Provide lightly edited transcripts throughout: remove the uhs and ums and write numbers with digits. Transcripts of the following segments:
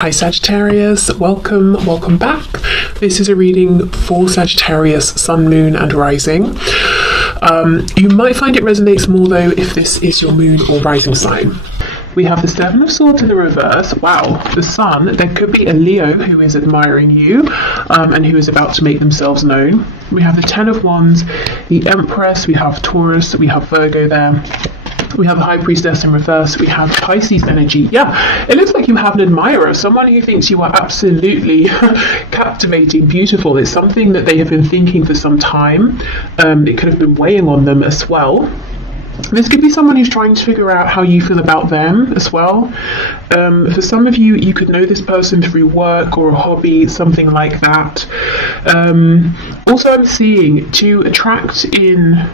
Hi Sagittarius, welcome back. This is a reading for Sagittarius, Sun, Moon and Rising. You might find it resonates more though if this is your Moon or Rising sign. We have the Seven of Swords in the reverse. Wow, the Sun. There could be a Leo who is admiring you and who is about to make themselves known. We have the Ten of Wands, the Empress, we have Taurus, we have Virgo there. We have the High Priestess in reverse. We have Pisces energy. Yeah, it looks like you have an admirer, someone who thinks you are absolutely captivating, beautiful. It's something that they have been thinking for some time. It could have been weighing on them as well. This could be someone who's trying to figure out how you feel about them as well. For some of you, you could know this person through work or a hobby, something like that. Also, I'm seeing to attract in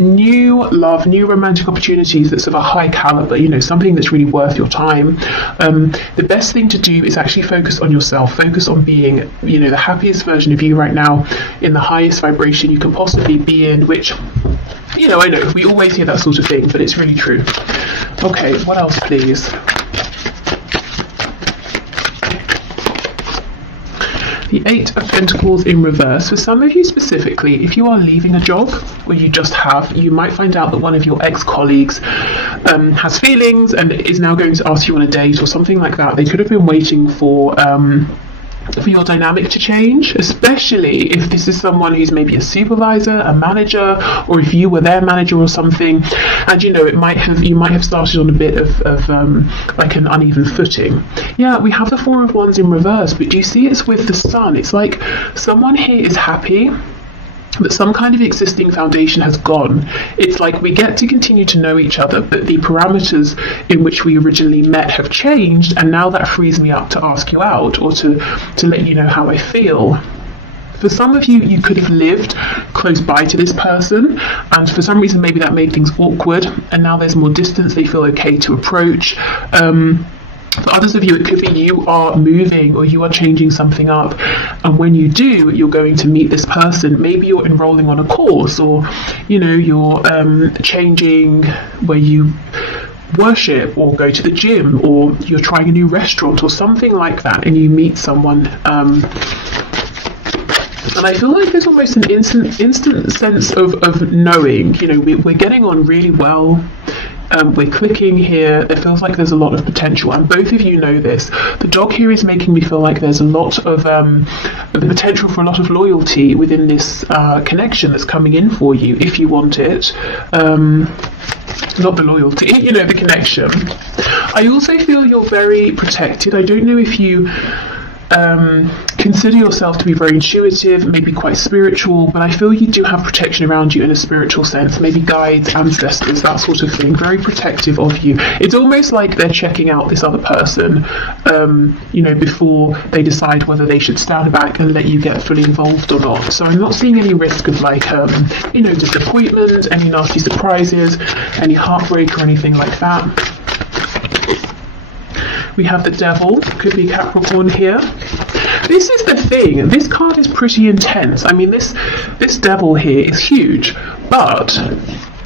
new love, new romantic opportunities that's of a high caliber, something that's really worth your time. The best thing to do is actually focus on yourself, focus on being, the happiest version of you right now, in the highest vibration you can possibly be in, which, I know we always hear that sort of thing, but it's really true. Okay, what else, please? The Eight of Pentacles in reverse. For some of you specifically, if you are leaving a job, or you just have, you might find out that one of your ex-colleagues has feelings and is now going to ask you on a date or something like that. They could have been waiting for your dynamic to change, especially if this is someone who's maybe a supervisor, a manager, or if you were their manager or something, and you might have started on a bit of like an uneven footing. Yeah, we have the Four of Wands in reverse, but do you see it's with the Sun? It's like someone here is happy that some kind of existing foundation has gone. It's like we get to continue to know each other, but the parameters in which we originally met have changed, and now that frees me up to ask you out or to let you know how I feel. For some of you, you could have lived close by to this person, and for some reason maybe that made things awkward, and now there's more distance, they feel okay to approach. For others of you, it could be you are moving or you are changing something up, and when you do, you're going to meet this person. Maybe you're enrolling on a course, or you're changing where you worship or go to the gym, or you're trying a new restaurant or something like that, and you meet someone. And I feel like there's almost an instant sense of knowing, we're getting on really well. We're clicking here. It feels like there's a lot of potential, and both of you know this. The dog here is making me feel like there's a lot of the potential for a lot of loyalty within this connection that's coming in for you, if you want it. Not the loyalty, the connection. I also feel you're very protected. I don't know if you consider yourself to be very intuitive, maybe quite spiritual, but I feel you do have protection around you in a spiritual sense, maybe guides, ancestors, that sort of thing, very protective of you. It's almost like they're checking out this other person, before they decide whether they should stand back and let you get fully involved or not. So I'm not seeing any risk of disappointment, any nasty surprises, any heartbreak or anything like that. We have the Devil, could be Capricorn here. This is the thing, this card is pretty intense. I mean, this Devil here is huge, but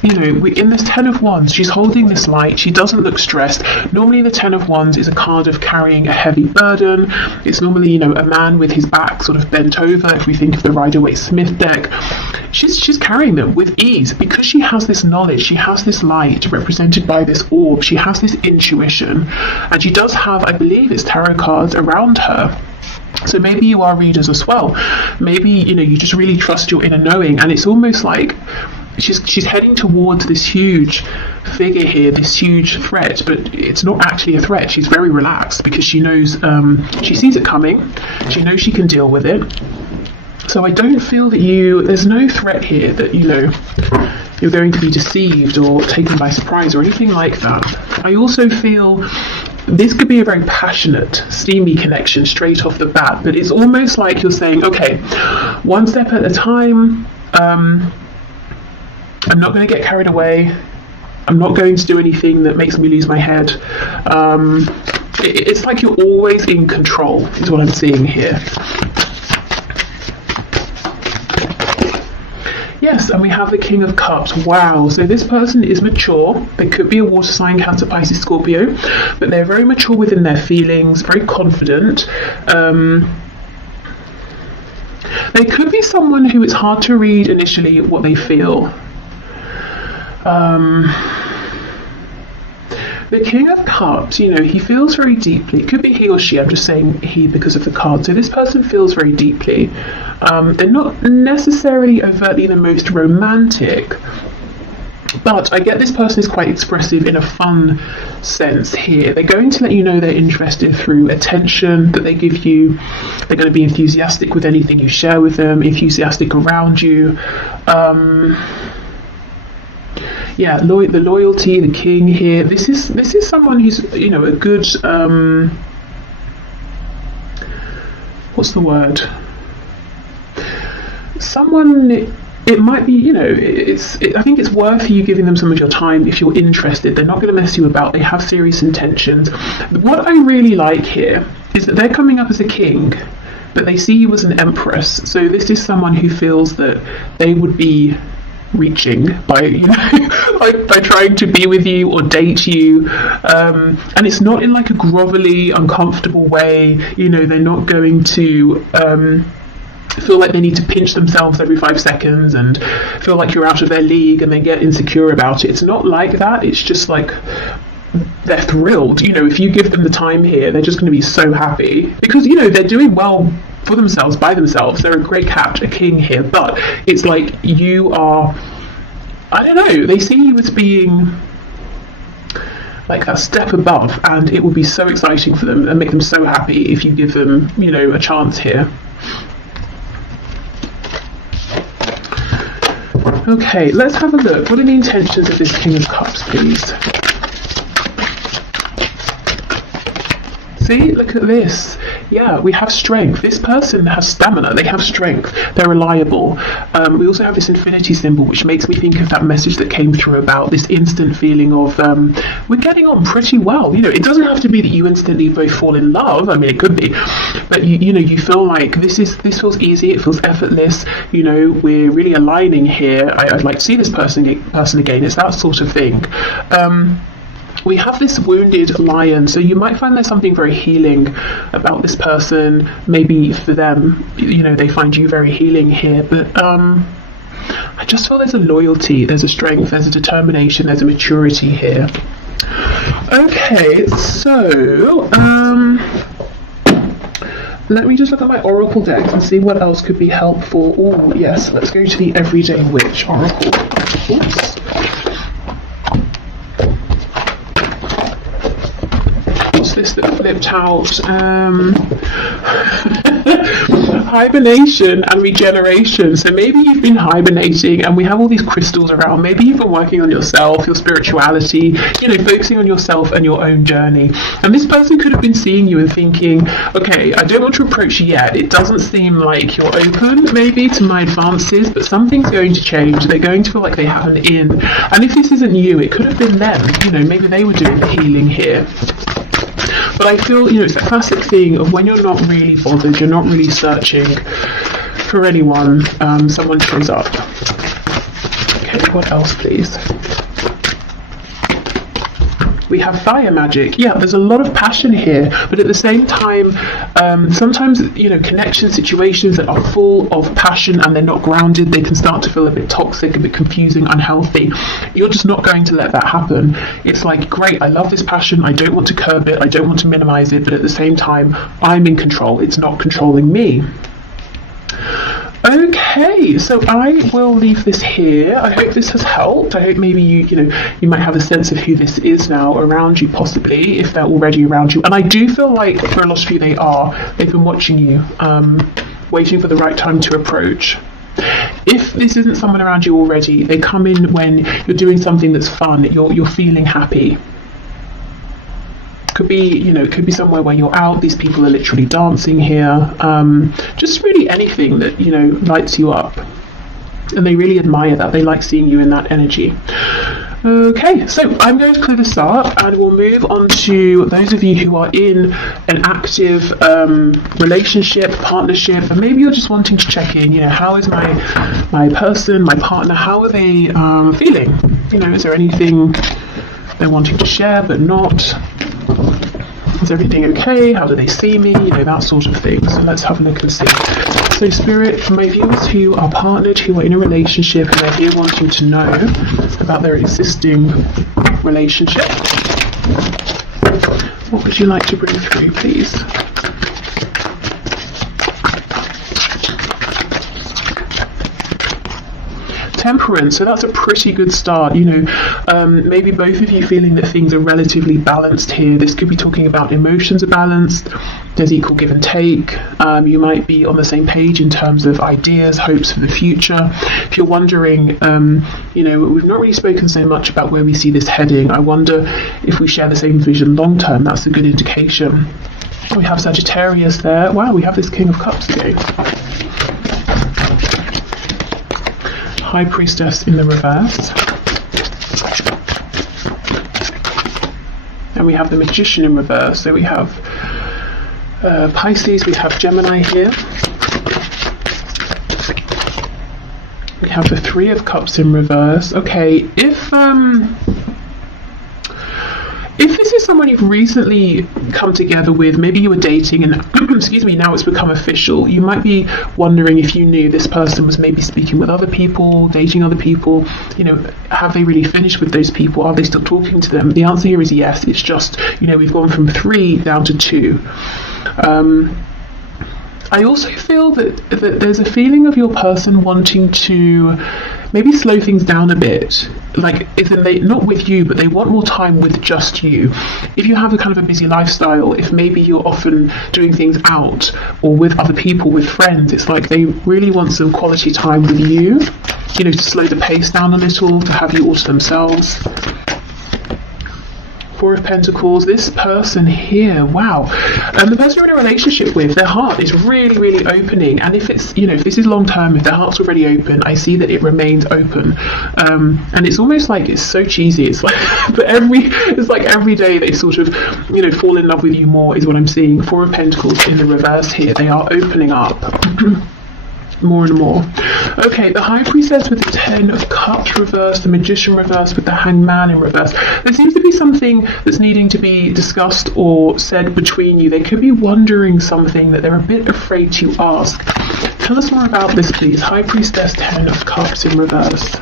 in this Ten of Wands, she's holding this light. She doesn't look stressed. Normally the Ten of Wands is a card of carrying a heavy burden. It's normally, a man with his back sort of bent over, if we think of the Rider-Waite-Smith deck. She's carrying them with ease because she has this knowledge, she has this light represented by this orb, she has this intuition, and she does have, I believe it's tarot cards around her. So maybe you are readers as well. Maybe, you just really trust your inner knowing, and it's almost like she's heading towards this huge figure here, this huge threat, but it's not actually a threat. She's very relaxed because she knows, she sees it coming, she knows she can deal with it. So I don't feel that there's no threat here that, you're going to be deceived or taken by surprise or anything like that. I also feel this could be a very passionate, steamy connection straight off the bat, but it's almost like you're saying, okay, one step at a time, I'm not going to get carried away, I'm not going to do anything that makes me lose my head. It's like you're always in control, is what I'm seeing here. Yes, and we have the King of Cups. Wow, so this person is mature. They could be a water sign, Cancer, Pisces, Scorpio, but they're very mature within their feelings, very confident. They could be someone who it's hard to read initially what they feel. The King of Cups, you know, he feels very deeply. It could be he or she. I'm just saying he because of the card. So this person feels very deeply. They're not necessarily overtly the most romantic, but I get this person is quite expressive in a fun sense here. They're going to let you know they're interested through attention that they give you. They're going to be enthusiastic with anything you share with them, enthusiastic around you. Yeah, the loyalty, the king here. This is someone who's, you know, a good what's the word? Someone. It might be, you know, I think it's worth you giving them some of your time if you're interested. They're not going to mess you about. They have serious intentions. What I really like here is that they're coming up as a king, but they see you as an empress. So this is someone who feels that they would be reaching by, you know, by trying to be with you or date you, and it's not in like a grovelly, uncomfortable way. You know, they're not going to feel like they need to pinch themselves every 5 seconds and feel like you're out of their league and they get insecure about it. It's not like that. It's just like they're thrilled. You know, if you give them the time here, they're just going to be so happy because, you know, they're doing well for themselves by themselves. They're a great cat, a king here, but it's like you are, I don't know, they see you as being like a step above, and it will be so exciting for them and make them so happy if you give them, you know, a chance here. Okay, let's have a look. What are the intentions of this King of Cups, please? See, look at this. Yeah, we have strength. This person has stamina. They have strength. They're reliable. We also have this infinity symbol, which makes me think of that message that came through about this instant feeling of we're getting on pretty well. You know, it doesn't have to be that you instantly both fall in love. I mean, it could be, but you know, you feel like this feels easy. It feels effortless. You know, we're really aligning here. I'd like to see this person again. It's that sort of thing. We have this wounded lion, so you might find there's something very healing about this person. Maybe for them, you know, they find you very healing here, but I just feel there's a loyalty, there's a strength, there's a determination, there's a maturity here. Okay, so let me just look at my oracle deck and see what else could be helpful. Oh yes, let's go to the Everyday Witch oracle. Oops. This that flipped out. Hibernation and regeneration. So maybe you've been hibernating and we have all these crystals around. Maybe you've been working on yourself, your spirituality, you know, focusing on yourself and your own journey. And this person could have been seeing you and thinking, okay, I don't want to approach you yet. It doesn't seem like you're open maybe to my advances, but something's going to change. They're going to feel like they have an in. And if this isn't you, it could have been them. You know, maybe they were doing the healing here. But I feel, you know, it's a classic thing of when you're not really bothered, you're not really searching for anyone, someone shows up. Okay, what else, please? We have fire magic. Yeah, there's a lot of passion here, but at the same time, sometimes, you know, connection situations that are full of passion and they're not grounded, they can start to feel a bit toxic, a bit confusing, unhealthy. You're just not going to let that happen. It's like, great, I love this passion, I don't want to curb it, I don't want to minimize it, but at the same time, I'm in control. It's not controlling me. Okay, so I will leave this here. I hope this has helped. I hope maybe you might have a sense of who this is now around you, possibly, if they're already around you. And I do feel like for a lot of you, they've been watching you, waiting for the right time to approach. If this isn't someone around you already, they come in when you're doing something that's fun, you're feeling happy. Could be, you know, it could be somewhere where you're out, these people are literally dancing here, just really anything that, you know, lights you up. And they really admire that. They like seeing you in that energy. Okay, so I'm going to clear this up and we'll move on to those of you who are in an active relationship, partnership, and maybe you're just wanting to check in, how is my person, my partner, how are they feeling? Is there anything they're wanting to share but not? Is everything okay? How do they see me? That sort of thing. So let's have a look and see. So Spirit, for my viewers who are partnered, who are in a relationship, and they're here wanting to know about their existing relationship, what would you like to bring through, please? Temperance, so that's a pretty good start. Maybe both of you feeling that things are relatively balanced here. This could be talking about emotions are balanced, there's equal give and take. You might be on the same page in terms of ideas, hopes for the future. If you're wondering, we've not really spoken so much about where we see this heading. I wonder if we share the same vision long term. That's a good indication. We have Sagittarius there. Wow, we have this King of Cups again. High Priestess in the reverse. And we have the Magician in reverse. So we have Pisces, we have Gemini here. We have the Three of Cups in reverse. Okay, if this is someone you've recently come together with, maybe you were dating and excuse me, now it's become official, you might be wondering if you knew this person was maybe speaking with other people, dating other people, have they really finished with those people? Are they still talking to them? The answer here is yes. It's just, we've gone from 3 down to 2. I also feel that there's a feeling of your person wanting to maybe slow things down a bit, like not with you, but they want more time with just you. If you have a kind of a busy lifestyle, if maybe you're often doing things out or with other people, with friends, it's like they really want some quality time with you, to slow the pace down a little, to have you all to themselves. Four of Pentacles, this person here, wow. The person you're in a relationship with, their heart is really, really opening. And if it's, if this is long term, if their heart's already open, I see that it remains open. And it's almost like, it's so cheesy. It's like, but every day they sort of, fall in love with you more is what I'm seeing. Four of Pentacles in the reverse here. They are opening up. More and more. Okay, the High Priestess with the 10 of Cups reverse, the Magician reverse with the Hanged Man in reverse. There seems to be something that's needing to be discussed or said between you. They could be wondering something that they're a bit afraid to ask. Tell us more about this, please. High Priestess, 10 of Cups in reverse.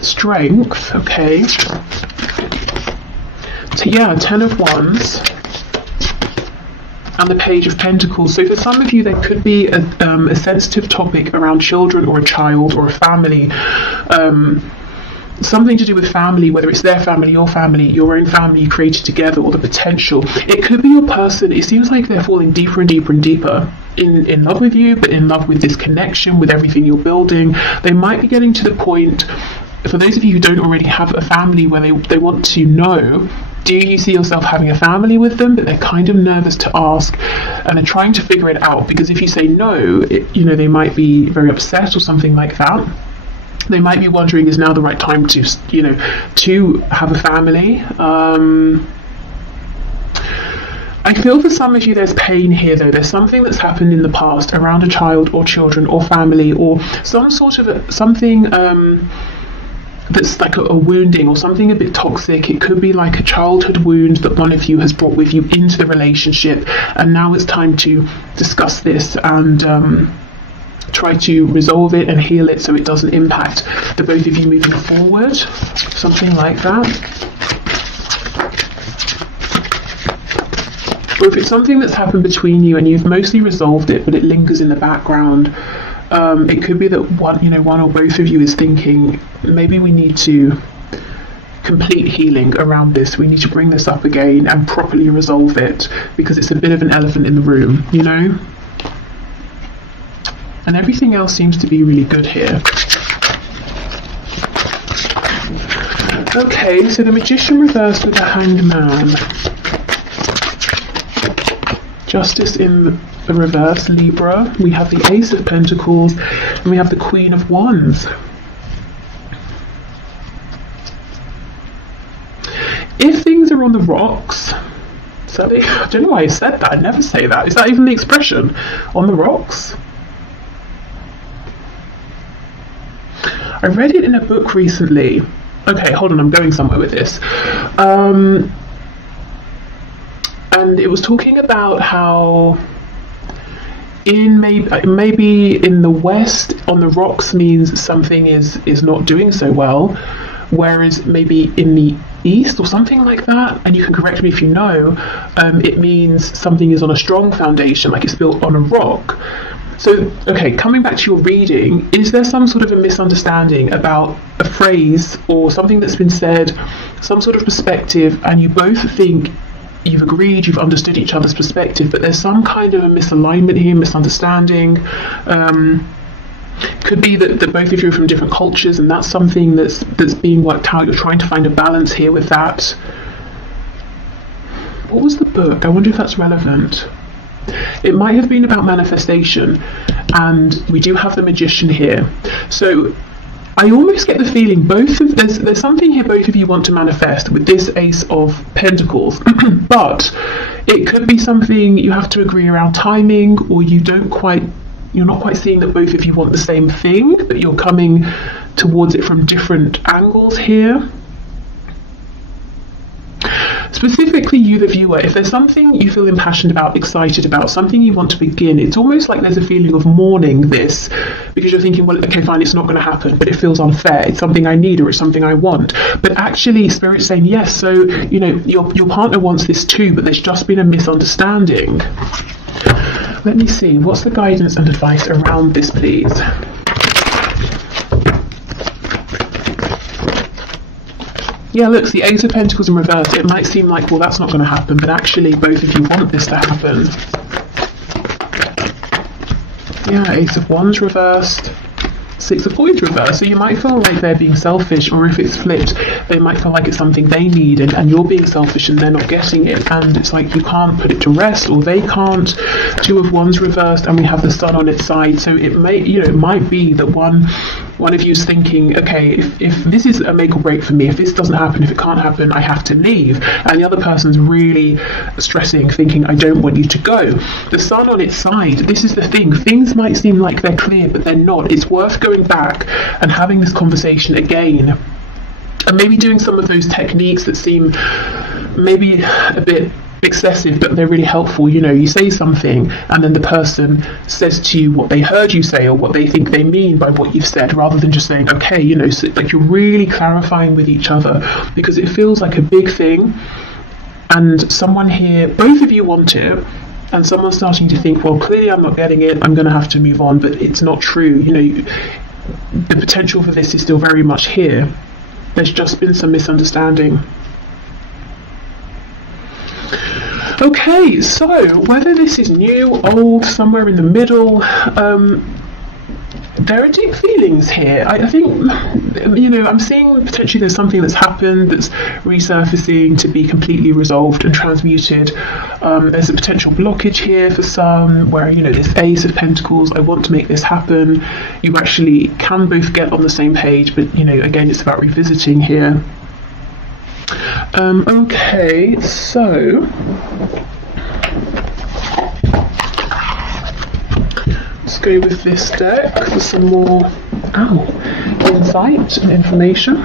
Strength, okay. So yeah, 10 of Wands. And the Page of Pentacles. So for some of you, there could be a sensitive topic around children or a child or a family, something to do with family, whether it's their family, your own family you created together, or the potential. It could be your person. It seems like they're falling deeper and deeper and deeper in love with you, but in love with this connection, with everything you're building. They might be getting to the point, for those of you who don't already have a family, where they want to know, do you see yourself having a family with them? But they're kind of nervous to ask, and they're trying to figure it out, because if you say no, they might be very upset or something like that. They might be wondering, is now the right time to have a family? I feel for some of you there's pain here though. There's something that's happened in the past around a child or children or family, or some sort of something that's like a wounding or something a bit toxic. It could be like a childhood wound that one of you has brought with you into the relationship, and now it's time to discuss this and try to resolve it and heal it so it doesn't impact the both of you moving forward. Something like that. Or if it's something that's happened between you and you've mostly resolved it, but it lingers in the background. It could be that one or both of you is thinking, maybe we need to complete healing around this. We need to bring this up again and properly resolve it, because it's a bit of an elephant in the room, And everything else seems to be really good here. Okay, so the Magician reversed with the Hanged Man. Justice in the reverse, Libra. We have the Ace of Pentacles, and we have the Queen of Wands. you're on the rocks. So I don't know why I said that. I never say that. Is that even the expression? On the rocks? I read it in a book recently. Okay, hold on, I'm going somewhere with this. And it was talking about how maybe in the West, on the rocks means something is not doing so well, whereas maybe in the East or something like that, and you can correct me if you know, it means something is on a strong foundation, like it's built on a rock. So, okay, coming back to your reading, is there some sort of a misunderstanding about a phrase or something that's been said, some sort of perspective, and you both think you've agreed, you've understood each other's perspective, but there's some kind of a misalignment here, misunderstanding? Could be that both of you are from different cultures, and that's something that's being worked out. You're trying to find a balance here with that. What was the book? I wonder if that's relevant. It might have been about manifestation, and we do have the Magician here. So I almost get the feeling there's something here both of you want to manifest with this Ace of Pentacles, but it could be something you have to agree around timing, or you're not quite seeing that both of you want the same thing, but you're coming towards it from different angles here. Specifically you, the viewer, if there's something you feel impassioned about, excited about, something you want to begin, it's almost like there's a feeling of mourning this, because you're thinking, well, okay, fine, it's not going to happen, but it feels unfair, it's something I need, or it's something I want. But actually, Spirit's saying, yes, so, you know, your partner wants this too, but there's just been a misunderstanding. Let me see, what's the guidance and advice around this, please? Yeah, look, the Ace of Pentacles in reverse. It might seem like, well, that's not going to happen, but actually both of you want this to happen. Yeah, Ace of Wands reversed. Six of Coins reversed. So you might feel like they're being selfish, or if it's flipped, they might feel like it's something they need, and you're being selfish and they're not getting it, and it's like you can't put it to rest, or they can't. Two of Wands reversed, and we have the Sun on its side. So it might be that one of you's thinking, okay, if this is a make or break for me, if this doesn't happen, if it can't happen, I have to leave. And the other person's really stressing, thinking, I don't want you to go. The Sun on its side, this is the thing. Things might seem like they're clear, but they're not. It's worth going back and having this conversation again. And maybe doing some of those techniques that seem maybe a bit excessive, but they're really helpful. You know, you say something and then the person says to you what they heard you say, or what they think they mean by what you've said, rather than just saying, okay, you know, so like you're really clarifying with each other, because it feels like a big thing, and someone here, both of you want it, and someone's starting to think, well, clearly I'm not getting it, I'm going to have to move on, but it's not true. You know, the potential for this is still very much here. There's just been some misunderstanding. Okay, so whether this is new, old, somewhere in the middle, there are deep feelings here. I think, you know, I'm seeing potentially there's something that's happened that's resurfacing to be completely resolved and transmuted. There's a potential blockage here for some, where, you know, this Ace of Pentacles, I want to make this happen. You actually can both get on the same page, but, you know, again, it's about revisiting here. Okay, so let's go with this deck for some more insight and information.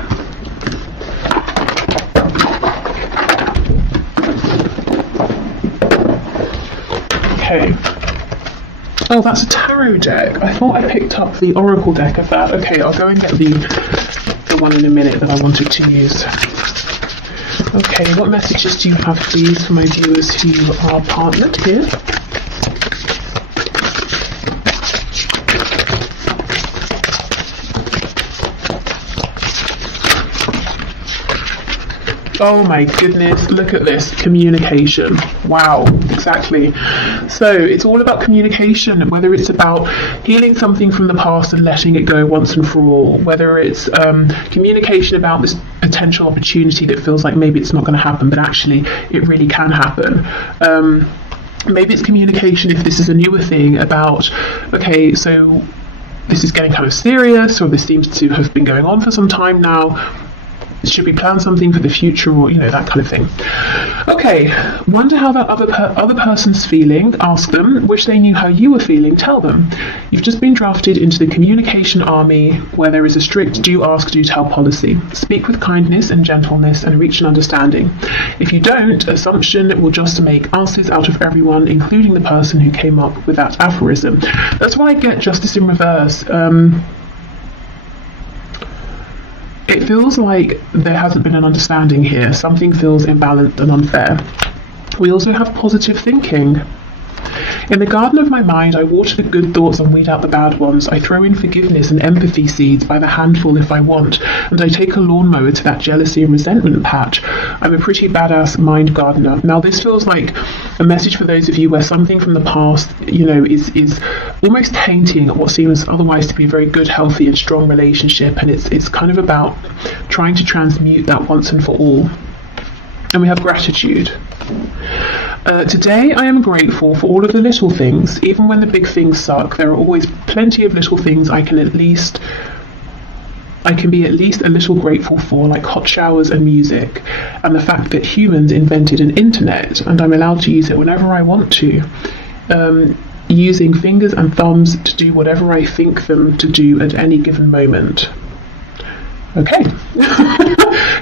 Okay. Oh, that's a tarot deck. I thought I picked up the oracle deck of that. Okay, I'll go and get the one in a minute that I wanted to use. Okay, what messages do you have, please, for my viewers who are partnered here? Oh my goodness, look at this, communication. Wow, exactly. So it's all about communication, whether it's about healing something from the past and letting it go once and for all, whether it's communication about this potential opportunity that feels like maybe it's not going to happen, but actually it really can happen. Maybe it's communication, if this is a newer thing, about, okay, so this is getting kind of serious, or this seems to have been going on for some time now. should we plan something for the future, or that kind of thing. Okay, wonder how that other person's feeling. Ask them. Wish they knew how you were feeling. Tell them. You've just been drafted into the communication army, where there is a strict do ask, do tell policy. Speak with kindness and gentleness and reach an understanding. If you don't, assumption will just make asses out of everyone, including the person who came up with that aphorism. That's why I get Justice in reverse. It feels like there hasn't been an understanding here. Something feels imbalanced and unfair. We also have positive thinking. In the garden of my mind, I water the good thoughts and weed out the bad ones. I throw in forgiveness and empathy seeds by the handful if I want, and I take a lawnmower to that jealousy and resentment patch. I'm a pretty badass mind gardener. Now, this feels like a message for those of you where something from the past, is almost tainting what seems otherwise to be a very good, healthy, and strong relationship, and it's kind of about trying to transmute that once and for all. And we have gratitude. Today I am grateful for all of the little things. Even when the big things suck, there are always plenty of little things I can be at least a little grateful for, like hot showers and music, and the fact that humans invented an internet and I'm allowed to use it whenever I want to, using fingers and thumbs to do whatever I think them to do at any given moment. Okay.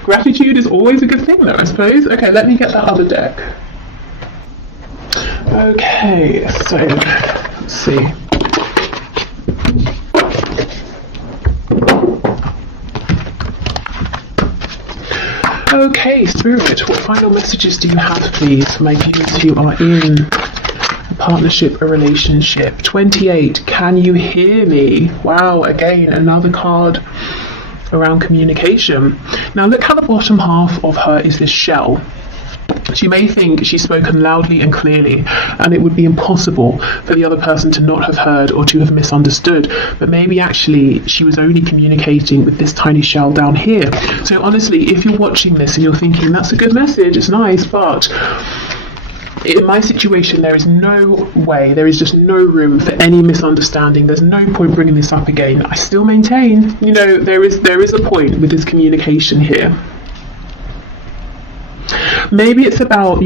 Gratitude is always a good thing though, I suppose. Okay, let me get that other deck. Okay, so let's see. Okay, Spirit, what final messages do you have, please, for my viewers who are in a partnership, a relationship? 28, can you hear me? Wow, again, another card around communication. Now look how the bottom half of her is this shell. She may think she's spoken loudly and clearly, and it would be impossible for the other person to not have heard or to have misunderstood, but maybe actually she was only communicating with this tiny shell down here. So honestly, if you're watching this and you're thinking, that's a good message, it's nice, but in my situation, there is no way, there is just no room for any misunderstanding. There's no point bringing this up again. I still maintain, there is a point with this communication here. Maybe it's about,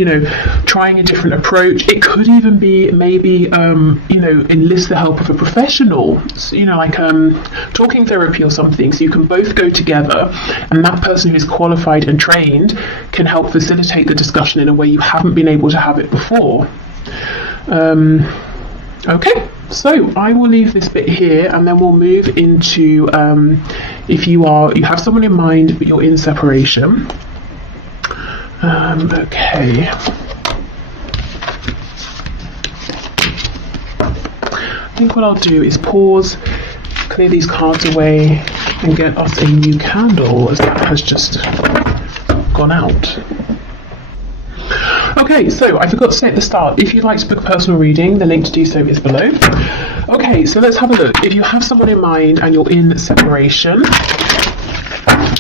trying a different approach. It could even be maybe, enlist the help of a professional, like talking therapy or something, so you can both go together and that person who's qualified and trained can help facilitate the discussion in a way you haven't been able to have it before. Okay, so I will leave this bit here and then we'll move into if you have someone in mind but you're in separation. Okay. I think what I'll do is pause, clear these cards away, and get us a new candle, as that has just gone out. Okay, so I forgot to say at the start, if you'd like to book a personal reading, the link to do so is below. Okay, so let's have a look. If you have someone in mind and you're in separation,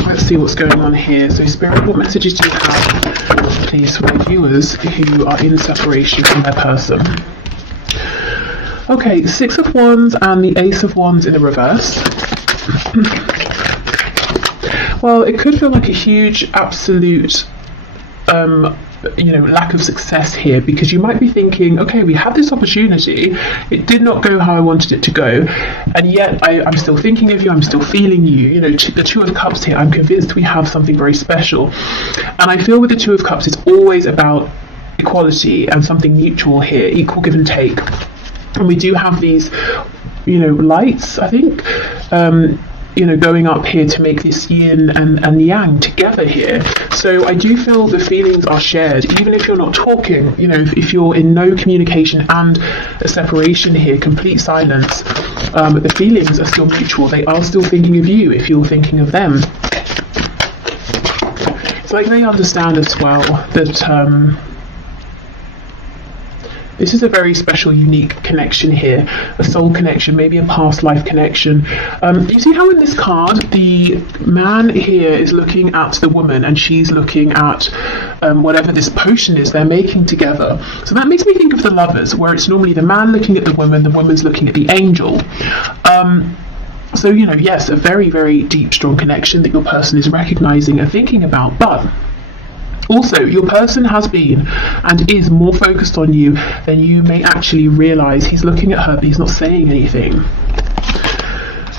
let's see what's going on here. So Spirit, what messages do you have, please, for my viewers who are in separation from their person? Okay, 6 of Wands and the Ace of Wands in the reverse. Well, it could feel like a huge, absolute lack of success here, because you might be thinking, okay, we had this opportunity, it did not go how I wanted it to go, and yet I'm still thinking of you, I'm still feeling you. The Two of Cups here, I'm convinced we have something very special, and I feel with the Two of Cups it's always about equality and something mutual here, equal give and take, and we do have these lights, I think, going up here to make this yin and yang together here. So I do feel the feelings are shared, even if you're not talking, if you're in no communication and a separation here, complete silence, the feelings are still mutual. They are still thinking of you if you're thinking of them. It's like they understand as well that this is a very special, unique connection here, a soul connection, maybe a past life connection. You see how in this card, the man here is looking at the woman and she's looking at whatever this potion is they're making together. So that makes me think of the Lovers, where it's normally the man looking at the woman's looking at the angel. So, you know, yes, a very, very deep, strong connection that your person is recognizing and thinking about, but also your person has been and is more focused on you than you may actually realize. He's looking at her, but he's not saying anything.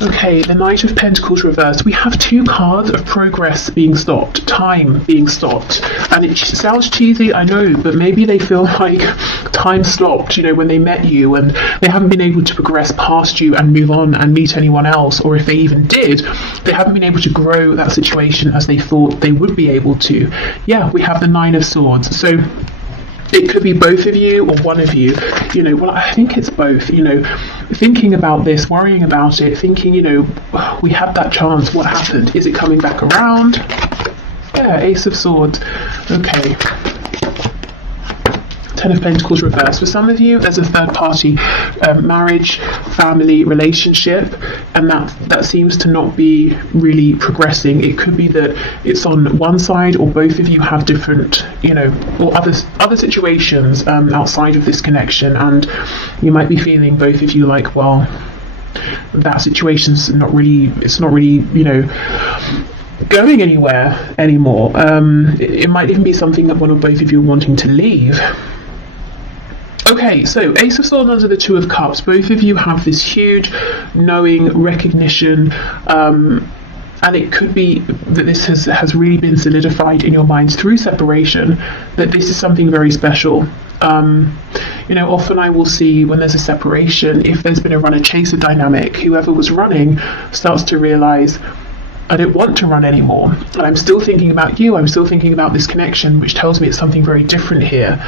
Okay, the Knight of Pentacles reversed. We have two cards of progress being stopped, time being stopped. And it sounds cheesy, I know, but maybe they feel like time stopped, you know, when they met you and they haven't been able to progress past you and move on and meet anyone else. Or if they even did, they haven't been able to grow that situation as they thought they would be able to. Yeah, we have the Nine of Swords. So it could be both of you or one of you, you know, well, I think it's both, you know, thinking about this, worrying about it, thinking, you know, we had that chance, what happened? Is it coming back around? Yeah, Ace of Swords. Okay. Ten of Pentacles reversed. For some of you, there's a third party marriage, family relationship, and that seems to not be really progressing. It could be that it's on one side, or both of you have different, you know, or other situations outside of this connection, and you might be feeling, both of you, like, well, that situation's not really, you know, going anywhere anymore. It might even be something that one or both of you are wanting to leave. Okay, so Ace of Swords under the Two of Cups. Both of you have this huge knowing, recognition, and it could be that this has really been solidified in your minds through separation, that this is something very special. You know, often I will see when there's a separation, if there's been a runner-chaser dynamic, whoever was running starts to realize, I don't want to run anymore, and I'm still thinking about you, I'm still thinking about this connection, which tells me it's something very different here.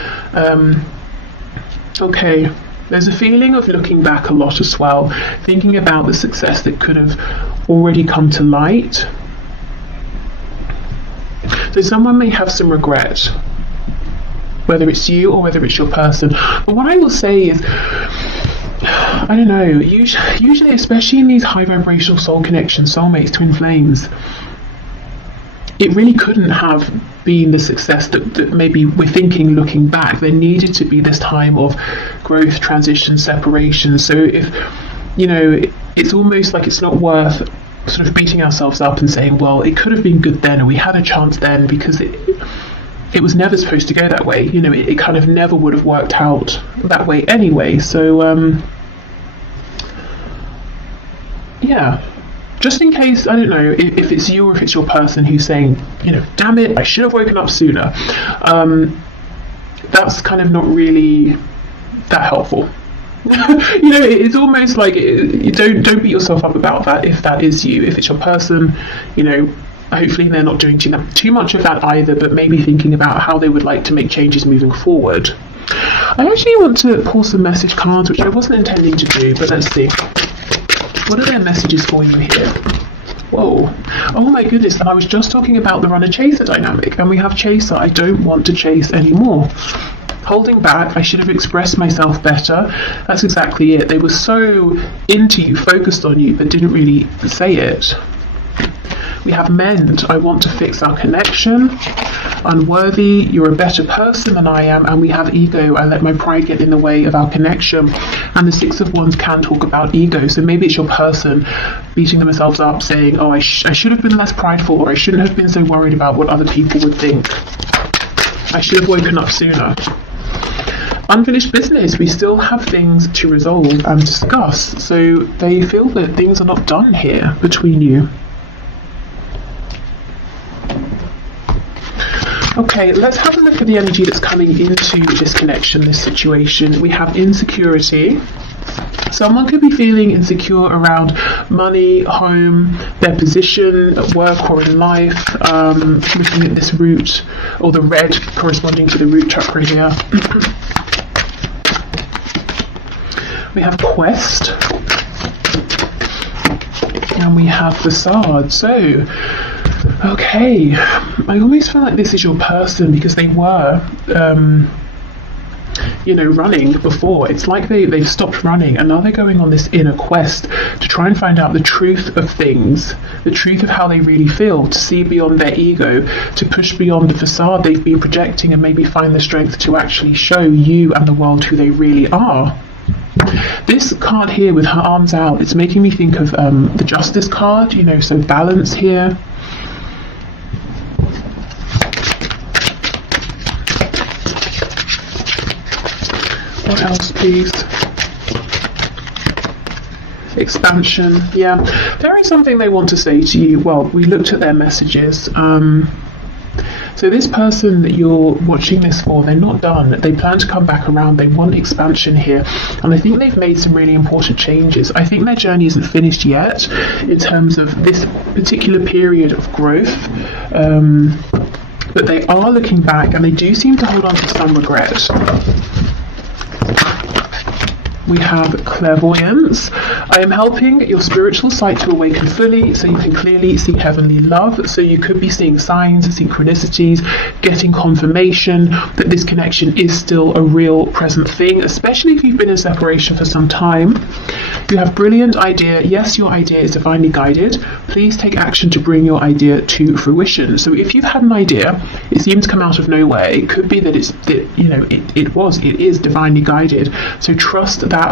Okay, there's a feeling of looking back a lot as well, thinking about the success that could have already come to light. So someone may have some regret, whether it's you or whether it's your person. But what I will say is, I don't know, usually, especially in these high vibrational soul connections, soulmates, twin flames, it really couldn't have been the success that maybe we're thinking looking back. There needed to be this time of growth, transition, separation. So if, you know, it's almost like it's not worth sort of beating ourselves up and saying, well, it could have been good then, or we had a chance then, because it was never supposed to go that way. You know, it kind of never would have worked out that way anyway. So, yeah. Just in case, I don't know, if it's you or if it's your person who's saying, you know, damn it, I should have woken up sooner. That's kind of not really that helpful. You know, it's almost like, you don't beat yourself up about that if that is you. If it's your person, you know, hopefully they're not doing too much of that either, but maybe thinking about how they would like to make changes moving forward. I actually want to pull some message cards, which I wasn't intending to do, but let's see. What are their messages for you here? Whoa. Oh my goodness, and I was just talking about the runner-chaser dynamic, and we have chaser. I don't want to chase anymore. Holding back, I should have expressed myself better. That's exactly it. They were so into you, focused on you, but didn't really say it. We have mend. I want to fix our connection. Unworthy. You're a better person than I am. And we have ego. I let my pride get in the way of our connection. And the Six of Wands can talk about ego. So maybe it's your person beating themselves up, saying, oh, I should have been less prideful, or I shouldn't have been so worried about what other people would think. I should have woken up sooner. Unfinished business. We still have things to resolve and discuss. So they feel that things are not done here between you. Okay, let's have a look at the energy that's coming into this connection, this situation. We have insecurity. Someone could be feeling insecure around money, home, their position at work or in life. Looking at this root, or the red corresponding to the root chakra here. We have quest. And we have facade. So, okay, I almost feel like this is your person because they were, you know, running before. It's like they've stopped running and now they're going on this inner quest to try and find out the truth of things, the truth of how they really feel, to see beyond their ego, to push beyond the facade they've been projecting and maybe find the strength to actually show you and the world who they really are. This card here with her arms out, it's making me think of the Justice card, you know, so balance here. What else, please? Expansion. Yeah, there is something they want to say to you. Well, we looked at their messages. So this person that you're watching this for, they're not done. They plan to come back around. They want expansion here. And I think they've made some really important changes. I think their journey isn't finished yet in terms of this particular period of growth. But they are looking back, and they do seem to hold on to some regret. We have clairvoyance. I am helping your spiritual sight to awaken fully so you can clearly see heavenly love. So you could be seeing signs, synchronicities, getting confirmation that this connection is still a real present thing, especially if you've been in separation for some time. You have brilliant idea. Yes, your idea is divinely guided. Please take action to bring your idea to fruition. So if you've had an idea, it seems to come out of nowhere. It could be that it is divinely guided. So trust that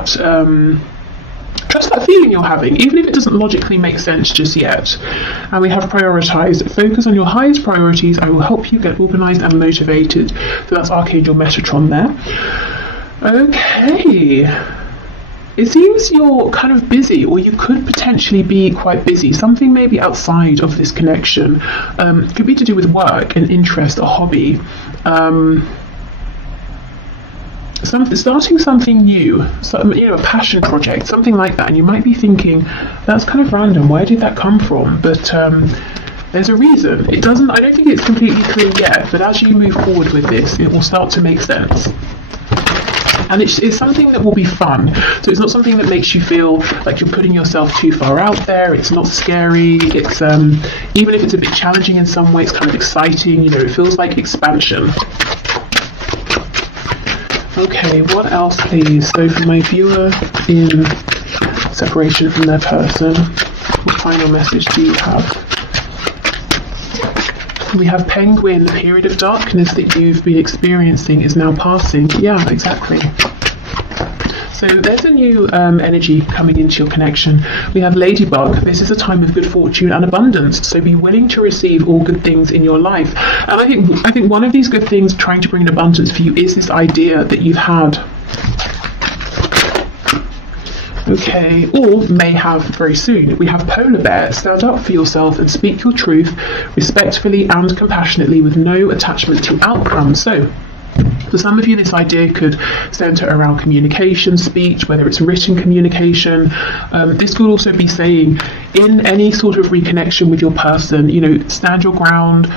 feeling you're having, even if it doesn't logically make sense just yet. And we have prioritized. Focus on your highest priorities. I will help you get organized and motivated. So that's Archangel Metatron there. Okay. It seems you're kind of busy, or you could potentially be quite busy. Something maybe outside of this connection. Could be to do with work, an interest, a hobby. Starting something new, a passion project, something like that. And you might be thinking, that's kind of random. Where did that come from? But there's a reason. I don't think it's completely clear yet, but as you move forward with this, it will start to make sense. And it's something that will be fun. So it's not something that makes you feel like you're putting yourself too far out there. It's not scary. It's even if it's a bit challenging in some way, it's kind of exciting. It feels like expansion. Okay, what else, please? So for my viewer in separation from their person, what final message do you have? We have Penguin. The period of darkness that you've been experiencing is now passing. Yeah, exactly. So there's a new energy coming into your connection. We have Ladybug. This is a time of good fortune and abundance. So be willing to receive all good things in your life. And I think one of these good things trying to bring an abundance for you is this idea that you've had. Okay, or may have very soon. We have Polar Bear. Stand up for yourself and speak your truth respectfully and compassionately with no attachment to outcome. So for some of you, this idea could center around communication, speech, whether it's written communication. This could also be saying in any sort of reconnection with your person, stand your ground,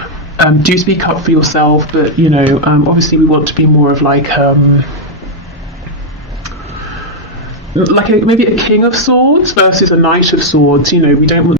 do speak up for yourself, but obviously we want to be more of maybe a King of Swords versus a Knight of Swords. We don't want